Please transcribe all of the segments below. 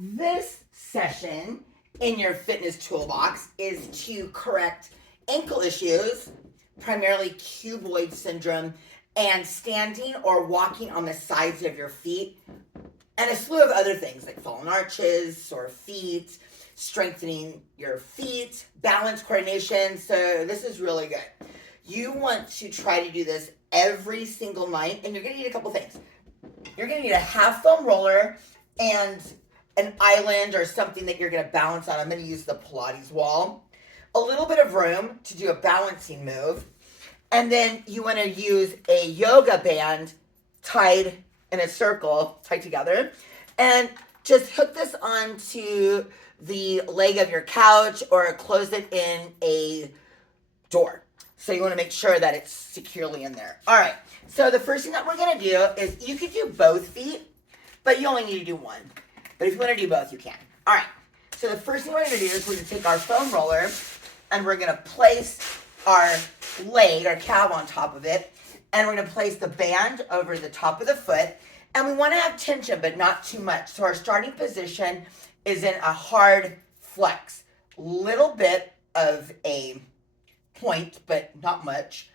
This session in your fitness toolbox is to correct ankle issues, primarily cuboid syndrome, and standing or walking on the sides of your feet, and a slew of other things like fallen arches, sore feet, strengthening your feet, balance coordination. So this is really good. You want to try to do this every single night, and you're going to need a couple things. You're going to need a half foam roller and an island or something that you're going to balance on. I'm going to use the Pilates wall. A little bit of room to do a balancing move. And then you want to use a yoga band tied in a circle, tied together. And just hook this onto the leg of your couch or close it in a door. So you want to make sure that it's securely in there. All right. So the first thing that we're going to do is you could do both feet, but you only need to do one. But if you want to do both, you can. All right. So the first thing we're going to do is we're going to take our foam roller and we're going to place our leg, our calf on top of it. And we're going to place the band over the top of the foot. And we want to have tension, but not too much. So our starting position is in a hard flex. Little bit of a point, but not much,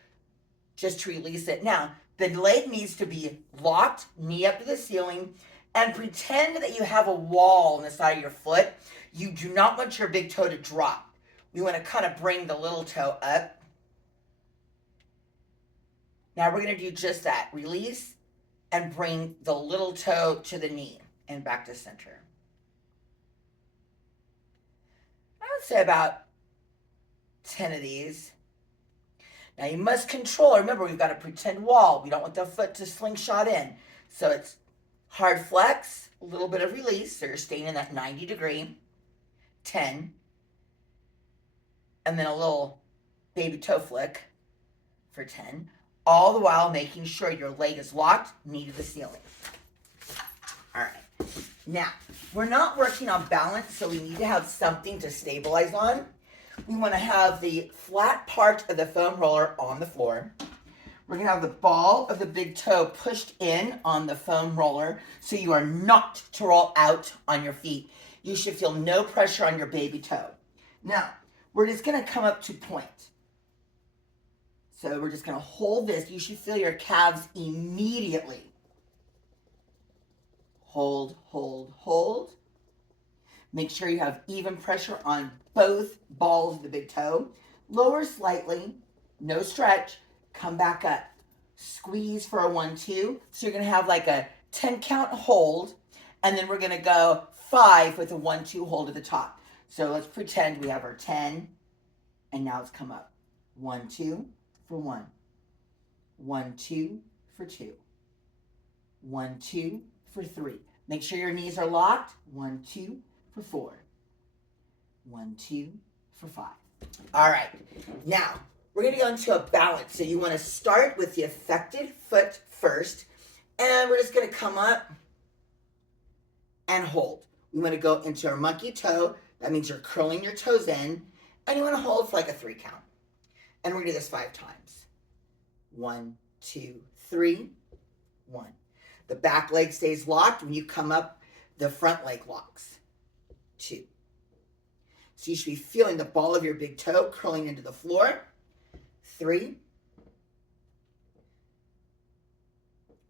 just to release it. Now, the leg needs to be locked, knee up to the ceiling, and pretend that you have a wall on the side of your foot. You do not want your big toe to drop. We want to kind of bring the little toe up. Now we're going to do just that. Release and bring the little toe to the knee and back to center. I would say about 10 of these. Now you must control. Remember, we've got a pretend wall. We don't want the foot to slingshot in. So it's hard flex, a little bit of release. So you're staying in that 90 degree. 10. And then a little baby toe flick for 10. All the while making sure your leg is locked, knee to the ceiling. All right. Now, we're not working on balance, so we need to have something to stabilize on. We want to have the flat part of the foam roller on the floor. We're going to have the ball of the big toe pushed in on the foam roller so you are not to roll out on your feet. You should feel no pressure on your baby toe. Now, we're just going to come up to point. So we're just going to hold this. You should feel your calves immediately. Hold, hold, hold. Make sure you have even pressure on both balls of the big toe. Lower slightly, no stretch, come back up. Squeeze for a 1-2. So you're going to have like a 10 count hold, and then we're going to go 5 with a 1-2 hold at the top. So let's pretend we have our 10, and now let's come up. 1-2 for 1. 1-2 for 2. 1-2 for 3. Make sure your knees are locked. 1-2 for 4. 1-2 for 5. All right. Now, we're going to go into a balance. So you want to start with the affected foot first. And we're just going to come up and hold. We want to go into our monkey toe. That means you're curling your toes in. And you want to hold for like a 3 count. And we're going to do this 5 times. 1, 2, 3, 1. The back leg stays locked. When you come up, the front leg locks. 2. So you should be feeling the ball of your big toe curling into the floor. 3,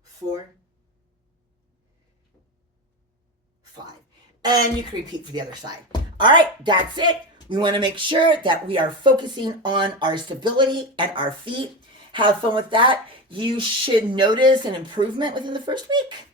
4, 5. And you can repeat for the other side. All right, that's it. We want to make sure that we are focusing on our stability and our feet. Have fun with that. You should notice an improvement within the first week.